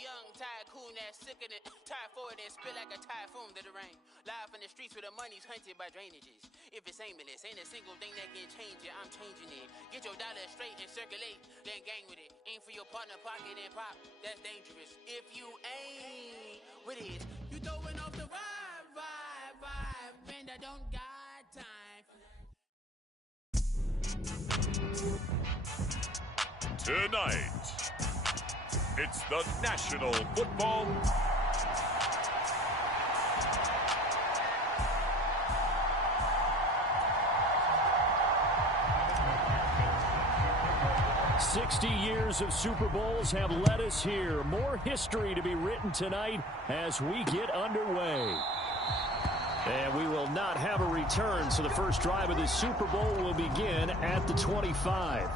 young tycoon that's sickening. Tire forward and spit like a typhoon to the rain. Live in the streets where the money's hunted by drainages. If it's aimless, ain't a single thing that can change it. I'm changing it. Get your dollar straight and circulate, then gang with it. Aim for your partner pocket and pop. That's dangerous. If you ain't with it, you throwing off the vibe, and I don't got time. Tonight, it's the National Football 60 years of Super Bowls have led us here. More history to be written tonight as we get underway. And we will not have a return, so the first drive of the Super Bowl will begin at the 25.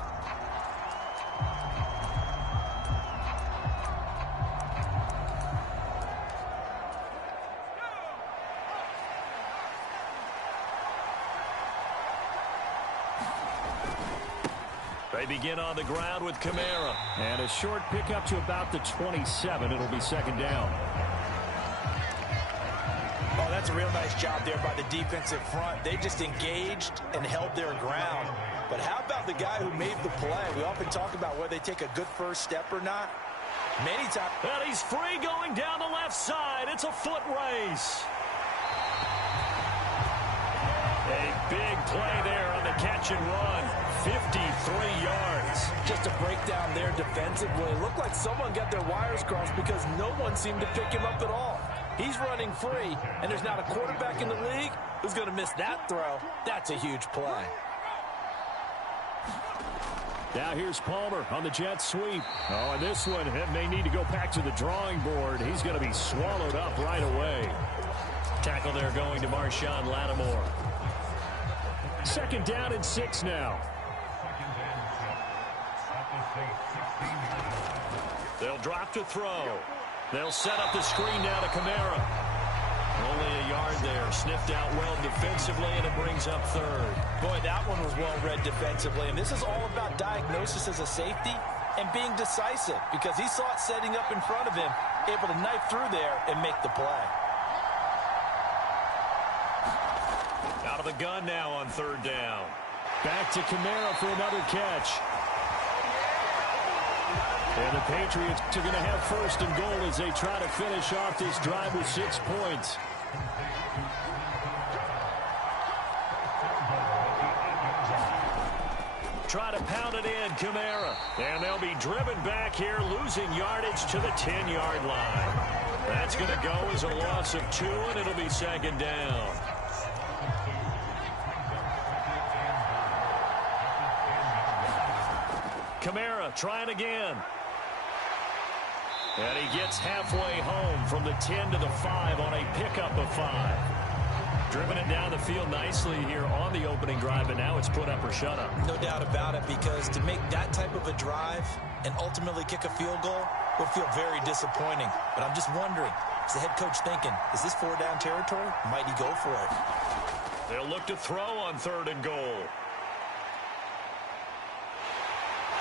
They begin on the ground with Kamara. And a short pickup to about the 27. It'll be second down. Oh, that's a real nice job there by the defensive front. They just engaged and held their ground. But how about the guy who made the play? We often talk about whether they take a good first step or not. Many times. And he's free going down the left side. It's a foot race. A big play there on the catch and run. 53 yards. Just a breakdown there defensively. It looked like someone got their wires crossed because no one seemed to pick him up at all. He's running free, and there's not a quarterback in the league who's going to miss that throw. That's a huge play. Now here's Palmer on the jet sweep. Oh, and this one may need to go back to the drawing board. He's going to be swallowed up right away. Tackle there going to Marshawn Lattimore. Second down and 6 now. They'll drop to throw. They'll set up the screen now to Kamara. Only a yard there. Sniffed out well defensively, and it brings up third. Boy, that one was well read defensively. And this is all about diagnosis as a safety and being decisive because he saw it setting up in front of him, able to knife through there and make the play. Out of the gun now on third down. Back to Kamara for another catch. And the Patriots are going to have first and goal as they try to finish off this drive with 6 points. Try to pound it in, Kamara. And they'll be driven back here, losing yardage to the 10-yard line. That's going to go as a loss of 2, and it'll be second down. Kamara trying again. And he gets halfway home from the 10 to the 5 on a pickup of 5. Driven it down the field nicely here on the opening drive, and now it's put up or shut up. No doubt about it, because to make that type of a drive and ultimately kick a field goal will feel very disappointing. But I'm just wondering, is the head coach thinking, is this 4-down territory? Might he go for it? They'll look to throw on third and goal.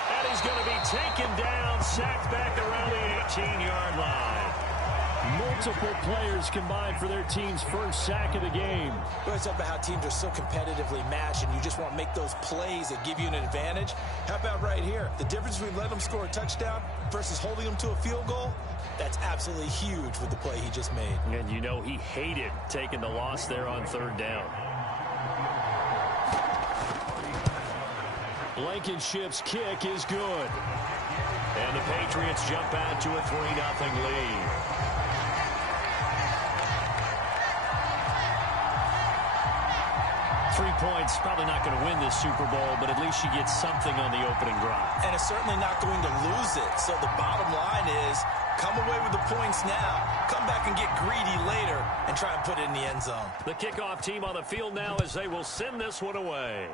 And he's going to be taken down, sacked back around the 18-yard line. Multiple players combined for their team's first sack of the game. Well, it's about how teams are so competitively matched, and you just want to make those plays that give you an advantage. How about right here? The difference between letting them score a touchdown versus holding them to a field goal, that's absolutely huge with the play he just made. And you know he hated taking the loss there on third down. Blankenship's kick is good. And the Patriots jump out to a 3-0 lead. Points, probably not going to win this Super Bowl, but at least you get something on the opening drive. And it's certainly not going to lose it. So the bottom line is, come away with the points now, come back and get greedy later, and try and put it in the end zone. The kickoff team on the field now as they will send this one away.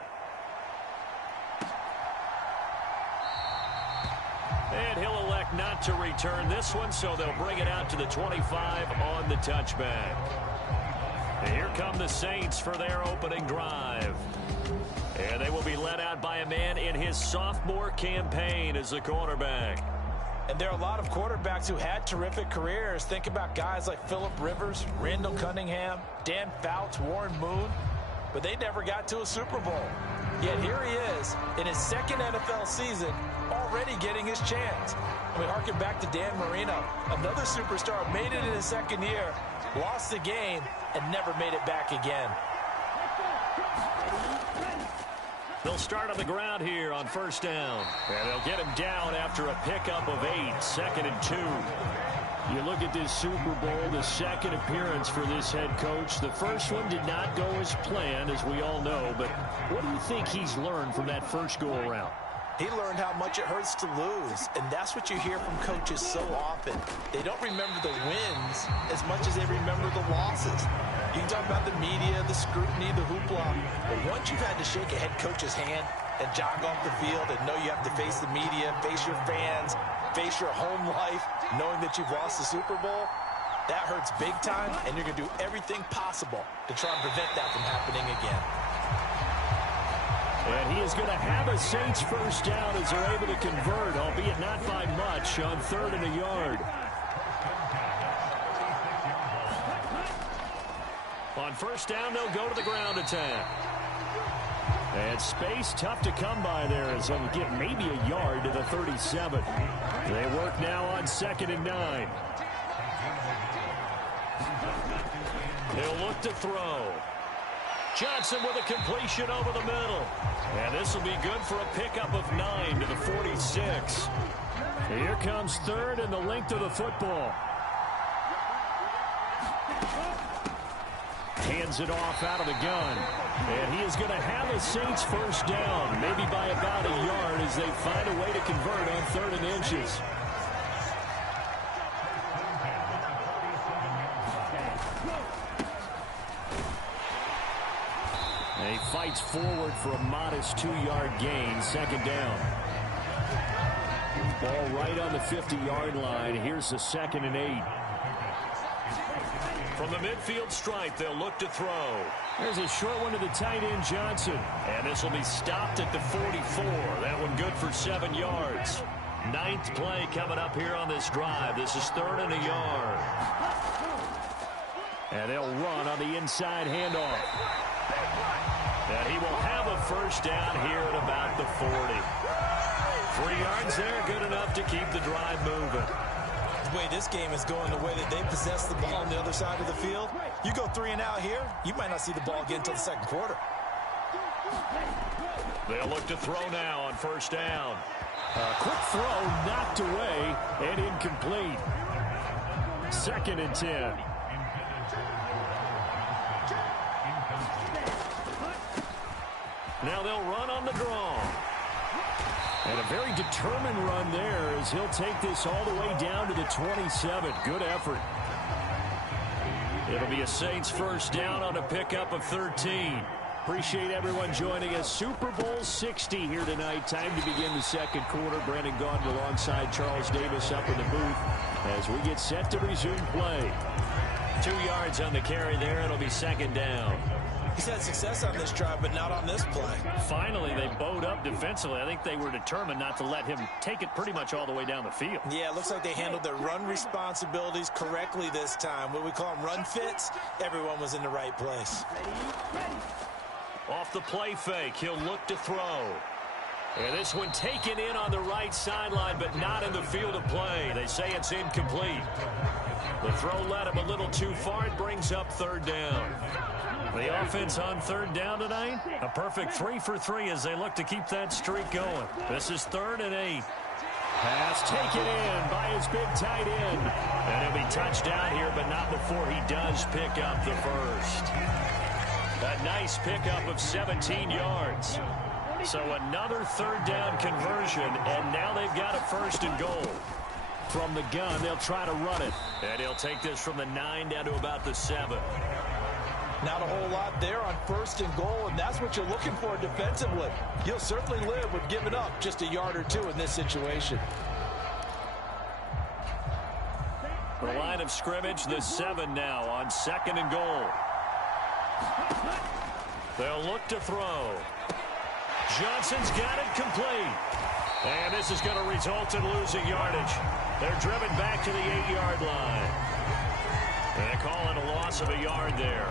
And he'll elect not to return this one, so they'll bring it out to the 25 on the touchback. And here come the Saints for their opening drive. And they will be led out by a man in his sophomore campaign as the quarterback. And there are a lot of quarterbacks who had terrific careers. Think about guys like Phillip Rivers, Randall Cunningham, Dan Fouts, Warren Moon, but they never got to a Super Bowl. Yet here he is in his second NFL season, already getting his chance. And we harken back to Dan Marino, another superstar, made it in his second year, lost the game, and never made it back again. They'll start on the ground here on first down. And they'll get him down after a pickup of 8, 2nd and 2. You look at this Super Bowl, the second appearance for this head coach. The first one did not go as planned, as we all know. But what do you think he's learned from that first go-around? He learned how much it hurts to lose, and that's what you hear from coaches so often. They don't remember the wins as much as they remember the losses. You can talk about the media, the scrutiny, the hoopla, but once you've had to shake a head coach's hand and jog off the field and know you have to face the media, face your fans, face your home life, knowing that you've lost the Super Bowl, that hurts big time, and you're going to do everything possible to try and prevent that from happening again. And he is going to have a Saints first down as they're able to convert, albeit not by much, on 3rd and a yard. On first down, they'll go to the ground attack. And space tough to come by there as they'll get maybe a yard to the 37. They work now on 2nd and 9. They'll look to throw. Johnson with a completion over the middle. And this will be good for a pickup of 9 to the 46. Here comes 3rd and the length of the football. Hands it off out of the gun. And he is going to have a Saints first down, maybe by about a yard as they find a way to convert on 3rd and inches. And he fights forward for a modest 2-yard gain, 2nd down. Ball right on the 50-yard line. Here's the 2nd and 8. From the midfield stripe, they'll look to throw. There's a short one to the tight end, Johnson. And this will be stopped at the 44. That one good for 7 yards. 9th play coming up here on this drive. This is 3rd and a yard. And they'll run on the inside handoff. And he will have a first down here at about the 40. 3 yards there, good enough to keep the drive moving. The way this game is going, the way that they possess the ball on the other side of the field, you go 3 and out here, you might not see the ball again until the 2nd quarter. They'll look to throw now on first down. A quick throw knocked away and incomplete. 2nd and 10. Now they'll run on the draw. And a very determined run there as he'll take this all the way down to the 27. Good effort. It'll be a Saints first down on a pickup of 13. Appreciate everyone joining us. Super Bowl 60 here tonight. Time to begin the 2nd quarter. Brandon Gaudin alongside Charles Davis up in the booth as we get set to resume play. 2 yards on the carry there. It'll be 2nd down. He's had success on this drive, but not on this play. Finally, they bowed up defensively. I think they were determined not to let him take it pretty much all the way down the field. Yeah, it looks like they handled their run responsibilities correctly this time. What we call them run fits, everyone was in the right place. Off the play fake, he'll look to throw. And this one taken in on the right sideline, but not in the field of play. They say it's incomplete. The throw led him a little too far. It brings up 3rd down. The offense on 3rd down tonight, a perfect 3 for 3 as they look to keep that streak going. This is 3rd and 8. Pass taken in by his big tight end. And he'll be touchdown here, but not before he does pick up the first. A nice pickup of 17 yards. So another 3rd down conversion, and now they've got a 1st and goal. From the gun, they'll try to run it. And he'll take this from the 9 down to about the 7. Not a whole lot there on 1st and goal, and that's what you're looking for defensively. You'll certainly live with giving up just a yard or 2 in this situation. The line of scrimmage, the 7 now on 2nd and goal. They'll look to throw. Johnson's got it complete. And this is going to result in losing yardage. They're driven back to the 8-yard line. And they call it a loss of a yard there.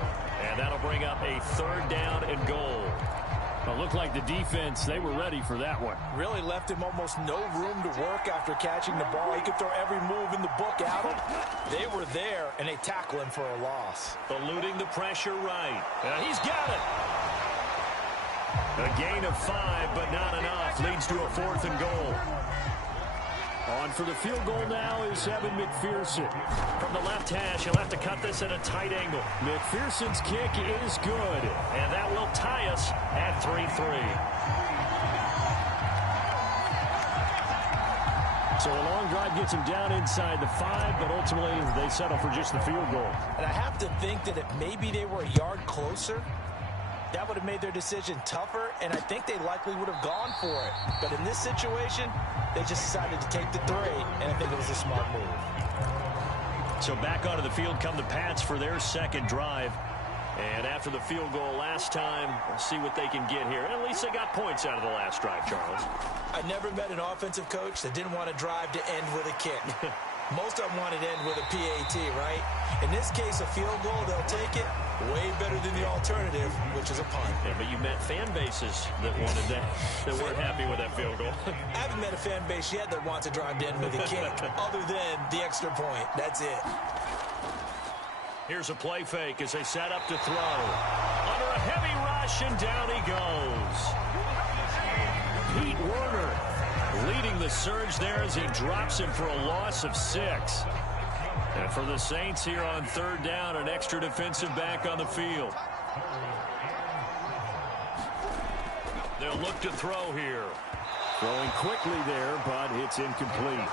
And that'll bring up a 3rd down and goal. It looked like the defense, they were ready for that one. Really left him almost no room to work after catching the ball. He could throw every move in the book at him. They were there, and they tackle him for a loss. Eluding the pressure right. He's got it. A gain of 5, but not enough. Leads to a 4th and goal. On for the field goal now is Evan McPherson. From the left hash, he'll have to cut this at a tight angle. McPherson's kick is good, and that will tie us at 3-3. So a long drive gets him down inside the 5, but ultimately they settle for just the field goal. And I have to think that if maybe they were a yard closer, that would have made their decision tougher, and I think they likely would have gone for it. But in this situation, they just decided to take the 3, and I think it was a smart move. So back onto the field come the Pats for their 2nd drive. And after the field goal last time, we'll see what they can get here. At least they got points out of the last drive, Charles. I never met an offensive coach that didn't want to drive to end with a kick. Most of them wanted to end with a PAT, right? In this case, a field goal, they'll take it. Way better than the alternative, which is a punt. Yeah, but you met fan bases that wanted that weren't happy with that field goal. I haven't met a fan base yet that wants to drive to end with a kick, other than the extra point. That's it. Here's a play fake as they set up to throw. Under a heavy rush, and down he goes. Pete Werner leading the surge there as he drops him for a loss of 6. And for the Saints here on 3rd down, an extra defensive back on the field. They'll look to throw here. Throwing quickly there, but it's incomplete.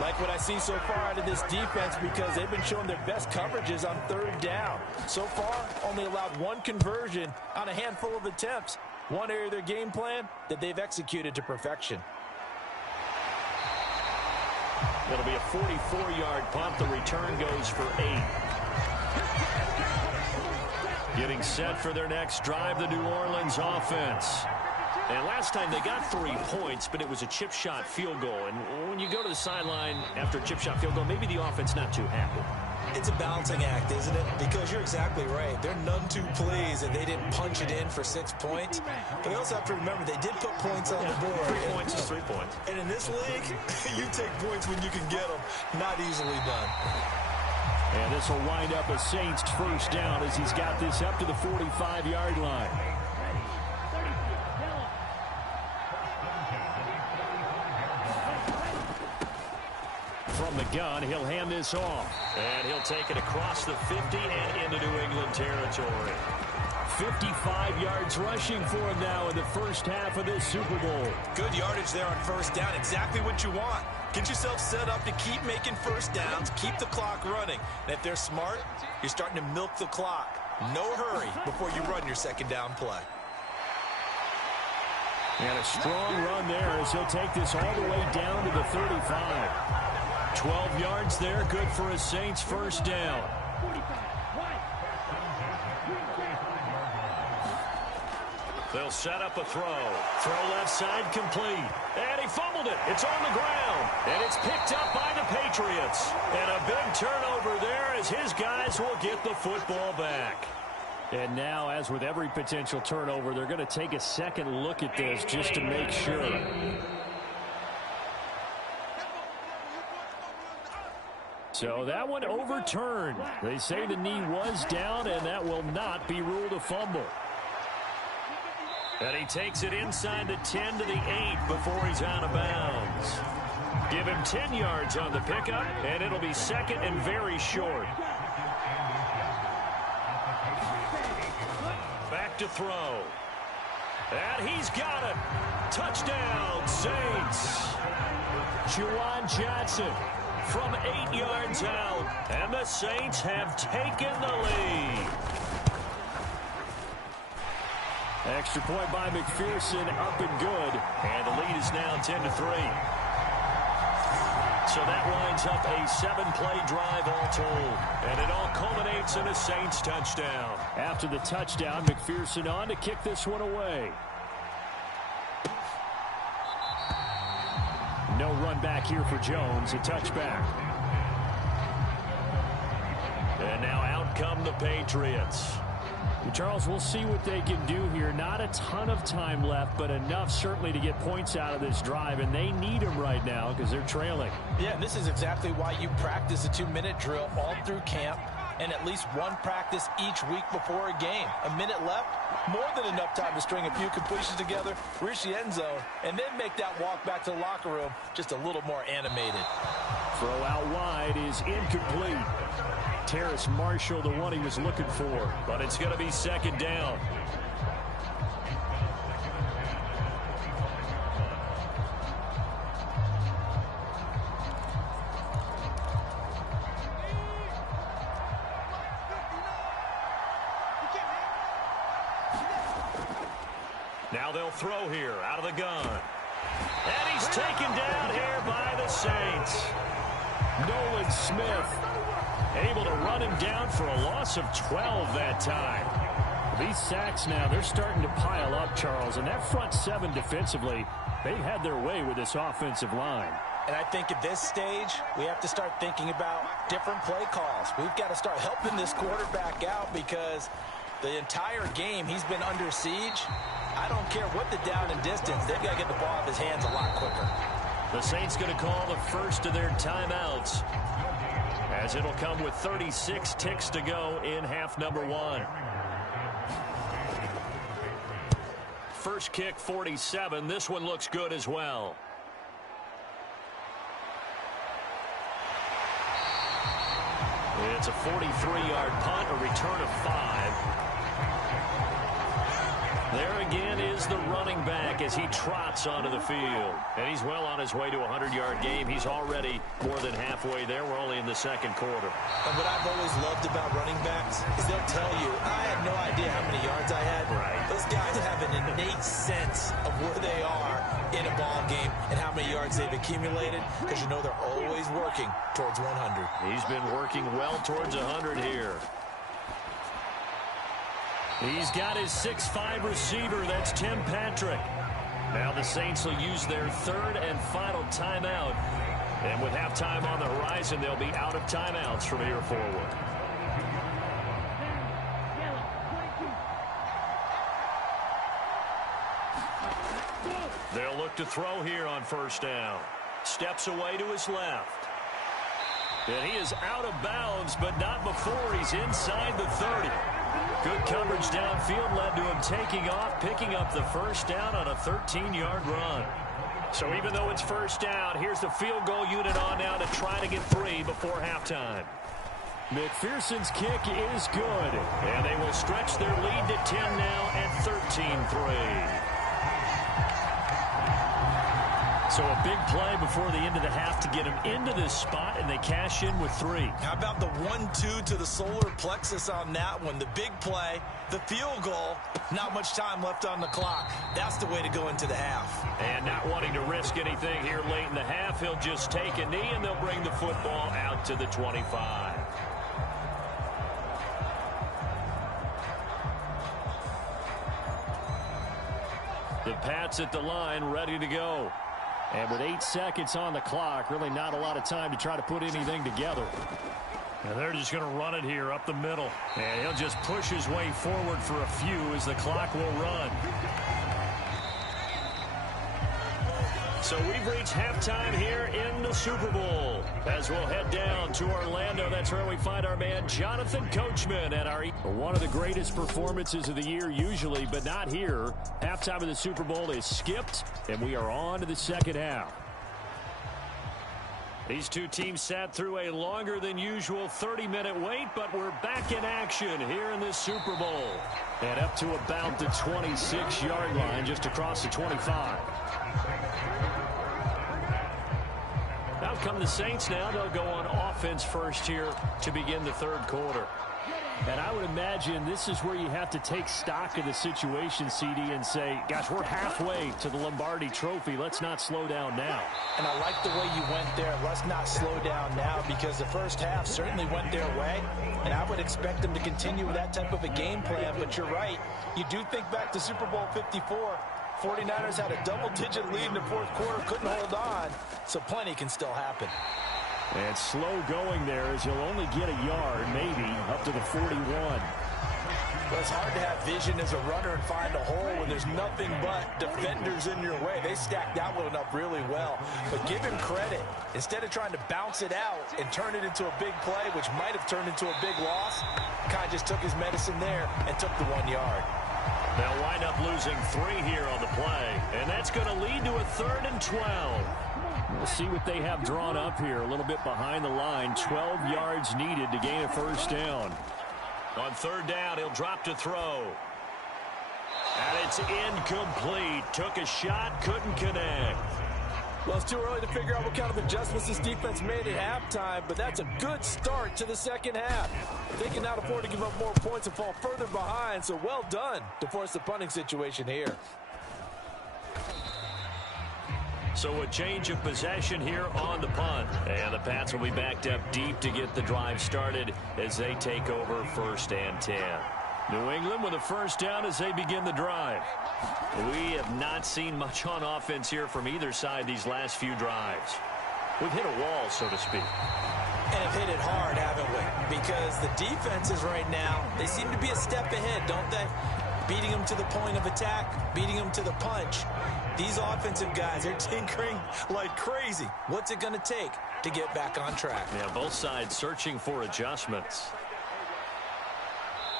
Like what I see so far out of this defense, because they've been showing their best coverages on 3rd down. So far, only allowed 1 conversion on a handful of attempts. One area of their game plan that they've executed to perfection. It'll be a 44-yard punt. The return goes for 8. Getting set for their next drive, the New Orleans offense. And last time they got 3 points, but it was a chip shot field goal. And when you go to the sideline after a chip shot field goal, maybe the offense not too happy. It's a balancing act, isn't it? Because you're exactly right. They're none too pleased that they didn't punch it in for 6 points. But they also have to remember they did put points on the board. 3 points is 3 points. And in this league, you take points when you can get them. Not easily done. And this will wind up a Saints 1st down as he's got this up to the 45-yard line. From the gun, he'll hand this off. And he'll take it across the 50 and into New England territory. 55 yards rushing for him now in the first half of this Super Bowl. Good yardage there on 1st down. Exactly what you want. Get yourself set up to keep making 1st downs, keep the clock running. And if they're smart, you're starting to milk the clock. No hurry before you run your 2nd down play. And a strong run there as he'll take this all the way down to the 35. 12 yards there, good for a Saints 1st down. They'll set up a throw. Throw left side complete. And he fumbled it. It's on the ground. And it's picked up by the Patriots. And a big turnover there as his guys will get the football back. And now, as with every potential turnover, they're going to take a second look at this just to make sure. So that one overturned. They say the knee was down, and that will not be ruled a fumble. And he takes it inside the 10 to the 8 before he's out of bounds. Give him 10 yards on the pickup, and it'll be 2nd and very short. Back to throw. And he's got it. Touchdown, Saints. Juwan Johnson from 8 yards out. And the Saints have taken the lead. Extra point by McPherson, up and good. And the lead is now 10-3. So that winds up a 7-play drive all told. And it all culminates in a Saints touchdown. After the touchdown, McPherson on to kick this one away. back here for Jones, a touchback. And now out come the Patriots. Charles, we'll see what they can do here. Not a ton of time left, but enough certainly to get points out of this drive, and they need them right now because they're trailing. Yeah, and this is exactly why you practice a 2-minute drill all through camp and at least one practice each week before a game. A minute left, more than enough time to string a few completions together, reach the end zone, and then make that walk back to the locker room just a little more animated. Throw out wide is incomplete. Terrace Marshall, the one he was looking for. But it's going to be second down. Now they'll throw here out of the gun. And he's taken down here by the Saints. Nolan Smith able to run him down for a loss of 12 that time. These sacks now, they're starting to pile up, Charles. And that front seven defensively, they've had their way with this offensive line. And I think at this stage, we have to start thinking about different play calls. We've got to start helping this quarterback out because the entire game he's been under siege. I don't care what the down and distance. They've got to get the ball out of his hands a lot quicker. The Saints going to call the first of their timeouts, as it'll come with 36 ticks to go in half number one. First kick, 47. This one looks good as well. It's a 43-yard punt, a return of 5. There again is the running back as he trots onto the field. And he's well on his way to a 100-yard game. He's already more than halfway there. We're only in the second quarter. And what I've always loved about running backs is they'll tell you, I had no idea how many yards I had. Right. Those guys have an innate sense of where they are in a ball game and how many yards they've accumulated because you know they're always working towards 100. He's been working well towards 100 here. He's got his 6'5" receiver. That's Tim Patrick. Now the Saints will use their third and final timeout. And with halftime on the horizon, they'll be out of timeouts from here forward. They'll look to throw here on first down. Steps away to his left. And he is out of bounds, but not before he's inside the 30. Good coverage downfield led to him taking off, picking up the first down on a 13-yard run. So even though it's first down, here's the field goal unit on now to try to get 3 before halftime. McPherson's kick is good. And they will stretch their lead to 10 now at 13-3. So a big play before the end of the half to get him into this spot, and they cash in with 3. How about the 1-2 to the solar plexus on that one? The big play, the field goal, not much time left on the clock. That's the way to go into the half. And not wanting to risk anything here late in the half, he'll just take a knee, and they'll bring the football out to the 25. The Pats at the line, ready to go. And with 8 seconds on the clock, really not a lot of time to try to put anything together. And they're just going to run it here up the middle. And he'll just push his way forward for a few as the clock will run. So we've reached halftime here in the Super Bowl. As we'll head down to Orlando, that's where we find our man Jonathan Coachman at our... One of the greatest performances of the year usually, but not here. Halftime of the Super Bowl is skipped, and we are on to the second half. These two teams sat through a longer than usual 30-minute wait, but we're back in action here in this Super Bowl. And up to about the 26-yard line, just across the 25. Out come the Saints now. They'll go on offense first here to begin the third quarter. And I would imagine this is where you have to take stock of the situation, CD, and say, gosh, we're halfway to the Lombardi Trophy. Let's not slow down now. And I like the way you went there. Let's not slow down now, because the first half certainly went their way. And I would expect them to continue with that type of a game plan. But you're right. You do think back to Super Bowl 54. 49ers had a double-digit lead in the fourth quarter, couldn't hold on, so plenty can still happen. And slow going there as he'll only get a yard, maybe, up to the 41. Well, it's hard to have vision as a runner and find a hole when there's nothing but defenders in your way. They stacked that one up really well. But give him credit. Instead of trying to bounce it out and turn it into a big play, which might have turned into a big loss, Kai just took his medicine there and took the 1 yard. They'll wind up losing 3 here on the play, and that's going to lead to a 3rd and 12. We'll see what they have drawn up here. A little bit behind the line. 12 yards needed to gain a first down. On 3rd down, he'll drop to throw. And it's incomplete. Took a shot, couldn't connect. Well, it's too early to figure out what kind of adjustments this defense made at halftime, but that's a good start to the second half. They can not afford to give up more points and fall further behind, so well done to force the punting situation here. So a change of possession here on the punt. And the Pats will be backed up deep to get the drive started as they take over 1st and 10. New England with a first down as they begin the drive. We have not seen much on offense here from either side these last few drives. We've hit a wall, so to speak. And have hit it hard, haven't we? Because the defenses right now, they seem to be a step ahead, don't they? Beating them to the point of attack, beating them to the punch. These offensive guys, they're tinkering like crazy. What's it going to take to get back on track? Yeah, both sides searching for adjustments.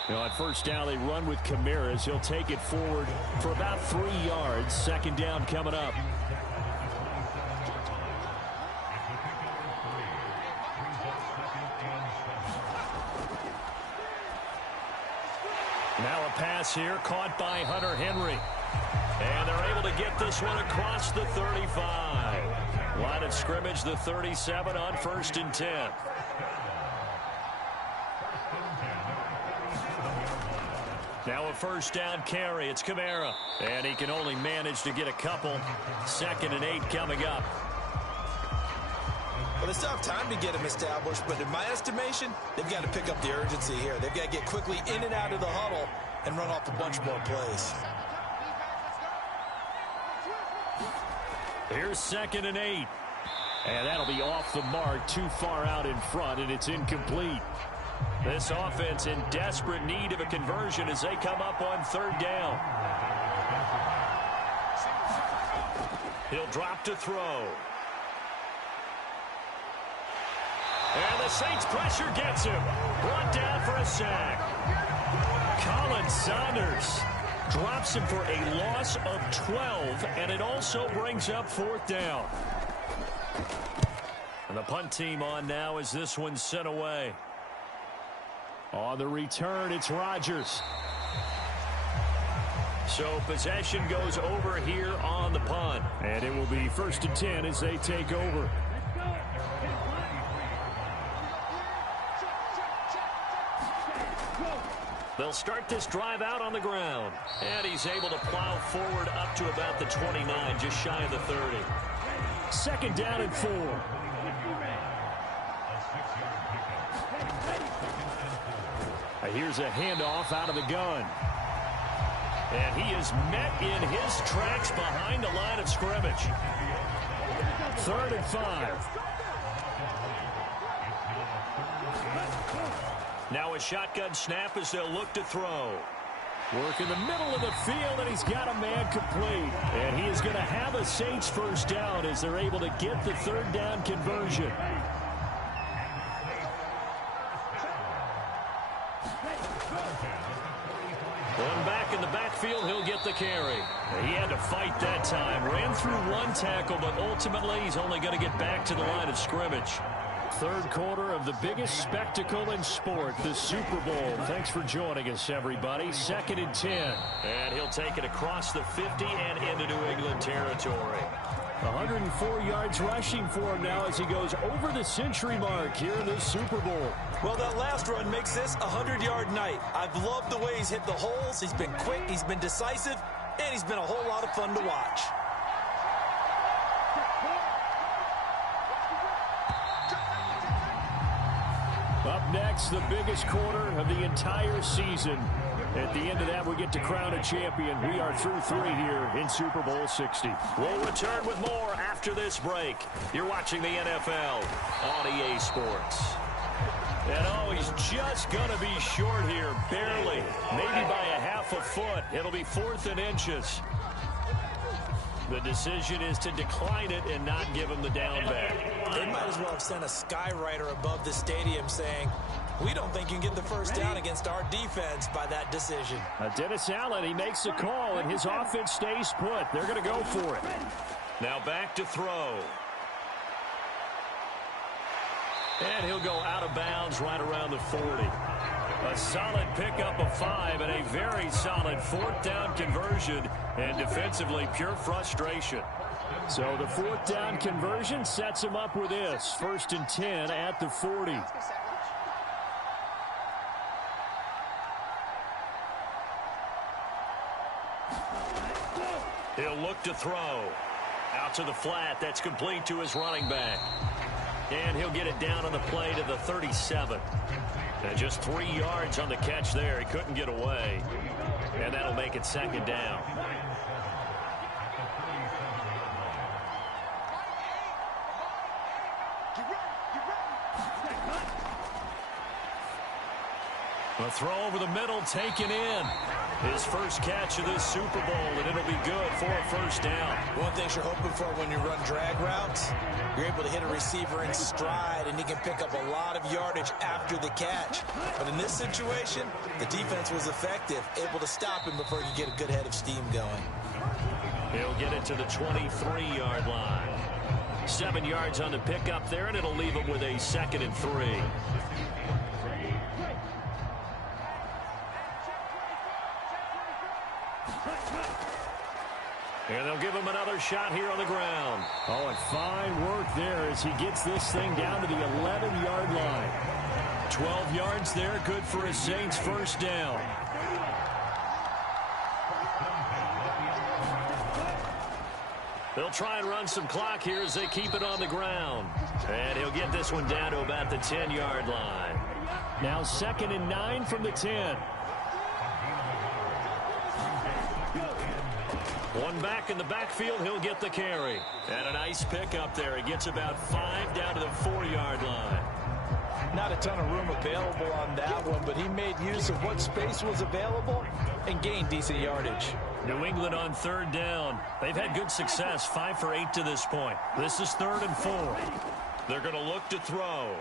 You know, at first down, they run with Kamara. He'll take it forward for about 3 yards. 2nd down coming up. Now a pass here caught by Hunter Henry. And they're able to get this one across the 35. Line of scrimmage, the 37 on 1st and 10. Now a first down carry. It's Kamara. And he can only manage to get a couple. 2nd and 8 coming up. Well, they still have time to get him established, but in my estimation, they've got to pick up the urgency here. They've got to get quickly in and out of the huddle and run off a bunch more plays. Here's 2nd and 8. And that'll be off the mark, too far out in front, and it's incomplete. This offense in desperate need of a conversion as they come up on 3rd down. He'll drop to throw. And the Saints pressure gets him. Brought down for a sack. Colin Saunders drops him for a loss of 12, and it also brings up 4th down. And the punt team on now as this one's sent away. On the return, it's Rodgers. So possession goes over here on the punt. And it will be 1st and 10 as they take over. They'll start this drive out on the ground. And he's able to plow forward up to about the 29, just shy of the 30. 2nd down and 4. Here's a handoff out of the gun. And he is met in his tracks behind the line of scrimmage. 3rd and 5. Now a shotgun snap as they'll look to throw. Work in the middle of the field, and he's got a man complete. And he is going to have a Saints first down as they're able to get the 3rd down conversion. One back in the backfield, he'll get the carry. He had to fight that time. Ran through one tackle, but ultimately he's only going to get back to the line of scrimmage. 3rd quarter of the biggest spectacle in sport, the Super Bowl. Thanks for joining us, everybody. 2nd and 10. And he'll take it across the 50 and into New England territory. 104 yards rushing for him now as he goes over the century mark here in the Super Bowl. Well, that last run makes this a 100-yard night. I've loved the way he's hit the holes. He's been quick, he's been decisive, and he's been a whole lot of fun to watch. Up next, the biggest quarter of the entire season. At the end of that, we get to crown a champion. We are through 3 here in Super Bowl 60. We'll return with more after this break. You're watching the NFL on EA Sports. And he's just going to be short here, barely. Maybe by a half a foot. It'll be 4th and inches. The decision is to decline it and not give him the down back. They might as well have sent a skywriter above the stadium saying, we don't think you can get the first down against our defense by that decision. Dennis Allen, he makes a call, and his offense stays put. They're going to go for it. Now back to throw. And he'll go out of bounds right around the 40. A solid pickup of 5 and a very solid 4th down conversion. And defensively, pure frustration. So the 4th down conversion sets him up with this. 1st and 10 at the 40. He'll look to throw. Out to the flat. That's complete to his running back. And he'll get it down on the play to the 37. And just 3 yards on the catch there. He couldn't get away. And that'll make it 2nd down. A throw over the middle taken in. His first catch of this Super Bowl, and it'll be good for a 1st down. One thing you're hoping for when you run drag routes, you're able to hit a receiver in stride, and he can pick up a lot of yardage after the catch. But in this situation, the defense was effective, able to stop him before he could get a good head of steam going. He'll get it to the 23-yard line. 7 yards on the pickup there, and it'll leave him with a 2nd and 3. And they'll give him another shot here on the ground. Oh, and fine work there as he gets this thing down to the 11-yard line. 12 yards there, good for a Saints 1st down. They'll try and run some clock here as they keep it on the ground. And he'll get this one down to about the 10-yard line. Now 2nd and 9 from the 10. One back in the backfield, he'll get the carry. And a nice pickup there. He gets about 5 down to the 4-yard line. Not a ton of room available on that one, but he made use of what space was available and gained decent yardage. New England on 3rd down. They've had good success, 5 for 8 to this point. This is 3rd and 4. They're going to look to throw.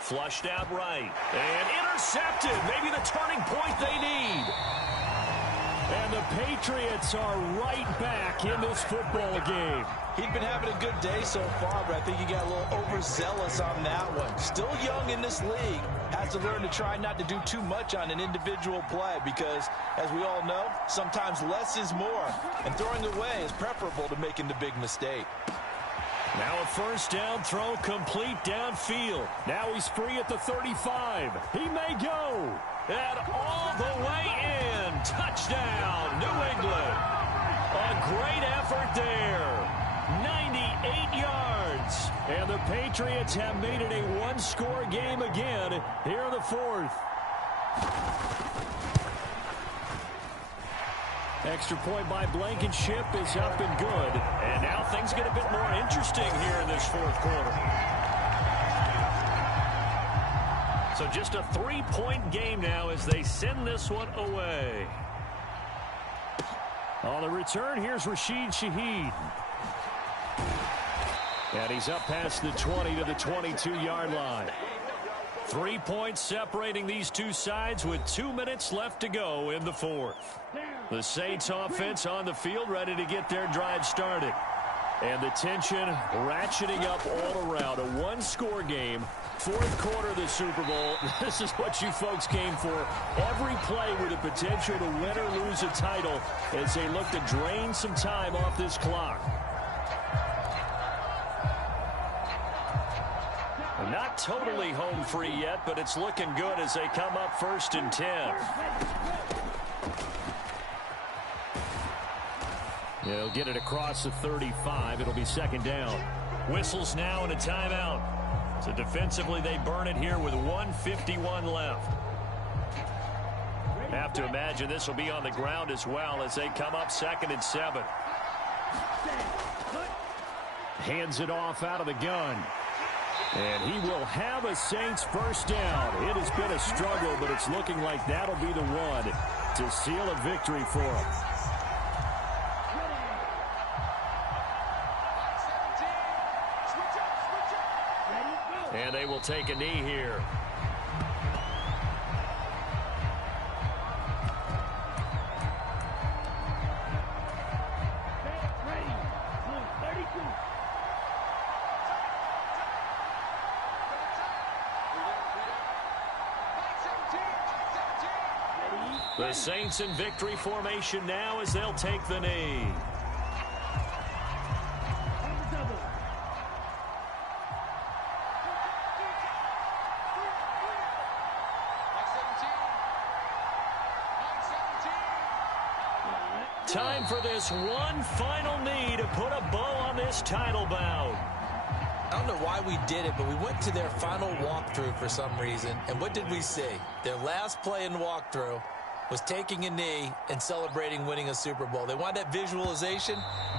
Flushed out right. And intercepted. Maybe the turning point they need. And the Patriots are right back in this football game. He'd been having a good day so far, but I think he got a little overzealous on that one. Still young in this league. Has to learn to try not to do too much on an individual play because, as we all know, sometimes less is more. And throwing away is preferable to making the big mistake. Now a 1st down throw complete downfield. Now he's free at the 35. He may go. And all the way in. Touchdown, New England. A great effort there. 98 yards. And the Patriots have made it a one-score game again here in the 4th. Extra point by Blankenship is up and good. And now things get a bit more interesting here in this 4th quarter. So just a 3-point game now as they send this one away. On the return, here's Rashid Shaheed. And he's up past the 20 to the 22-yard line. 3 points separating these two sides with 2 minutes left to go in the 4th. The Saints offense on the field ready to get their drive started. And the tension ratcheting up all around. A one-score game. 4th quarter of the Super Bowl. This is what you folks came for. Every play with the potential to win or lose a title as they look to drain some time off this clock. Not totally home free yet, but it's looking good as they come up 1st and 10. They'll get it across the 35. It'll be 2nd down. Whistles now and a timeout. So defensively, they burn it here with 1:51 left. Have to imagine this will be on the ground as well as they come up 2nd and 7. Hands it off out of the gun. And he will have a Saints first down. It has been a struggle, but it's looking like that'll be the one to seal a victory for him. And they will take a knee here. The Saints in victory formation now as they'll take the knee. Time for this one final knee to put a bow on this title bout. I don't know why we did it, but we went to their final walkthrough for some reason. And what did we see? Their last play in walkthrough was taking a knee and celebrating winning a Super Bowl. They wanted that visualization.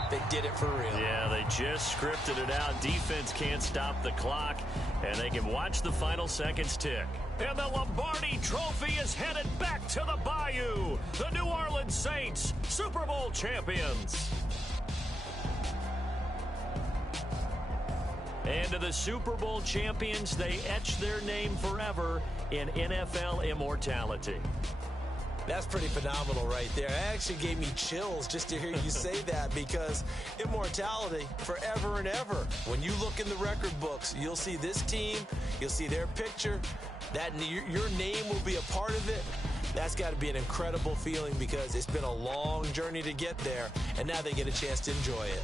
They did it for real. Yeah, they just scripted it out. Defense can't stop the clock, and they can watch the final seconds tick. And the Lombardi Trophy is headed back to the Bayou. The New Orleans Saints, Super Bowl champions. And to the Super Bowl champions, they etch their name forever in NFL immortality. That's pretty phenomenal right there. It actually gave me chills just to hear you say that, because immortality forever and ever. When you look in the record books, you'll see this team, you'll see their picture, that your name will be a part of it. That's got to be an incredible feeling, because it's been a long journey to get there, and now they get a chance to enjoy it.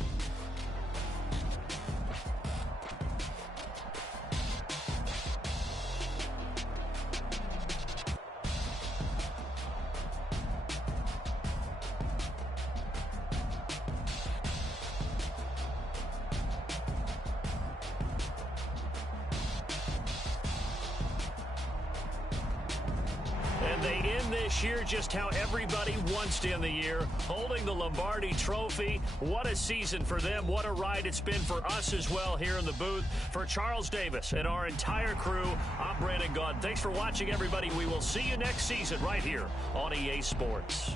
And they end this year just how everybody wants to end the year, holding the Lombardi Trophy. What a season for them. What a ride it's been for us as well here in the booth. For Charles Davis and our entire crew, I'm Brandon Gaudin. Thanks for watching, everybody. We will see you next season right here on EA Sports.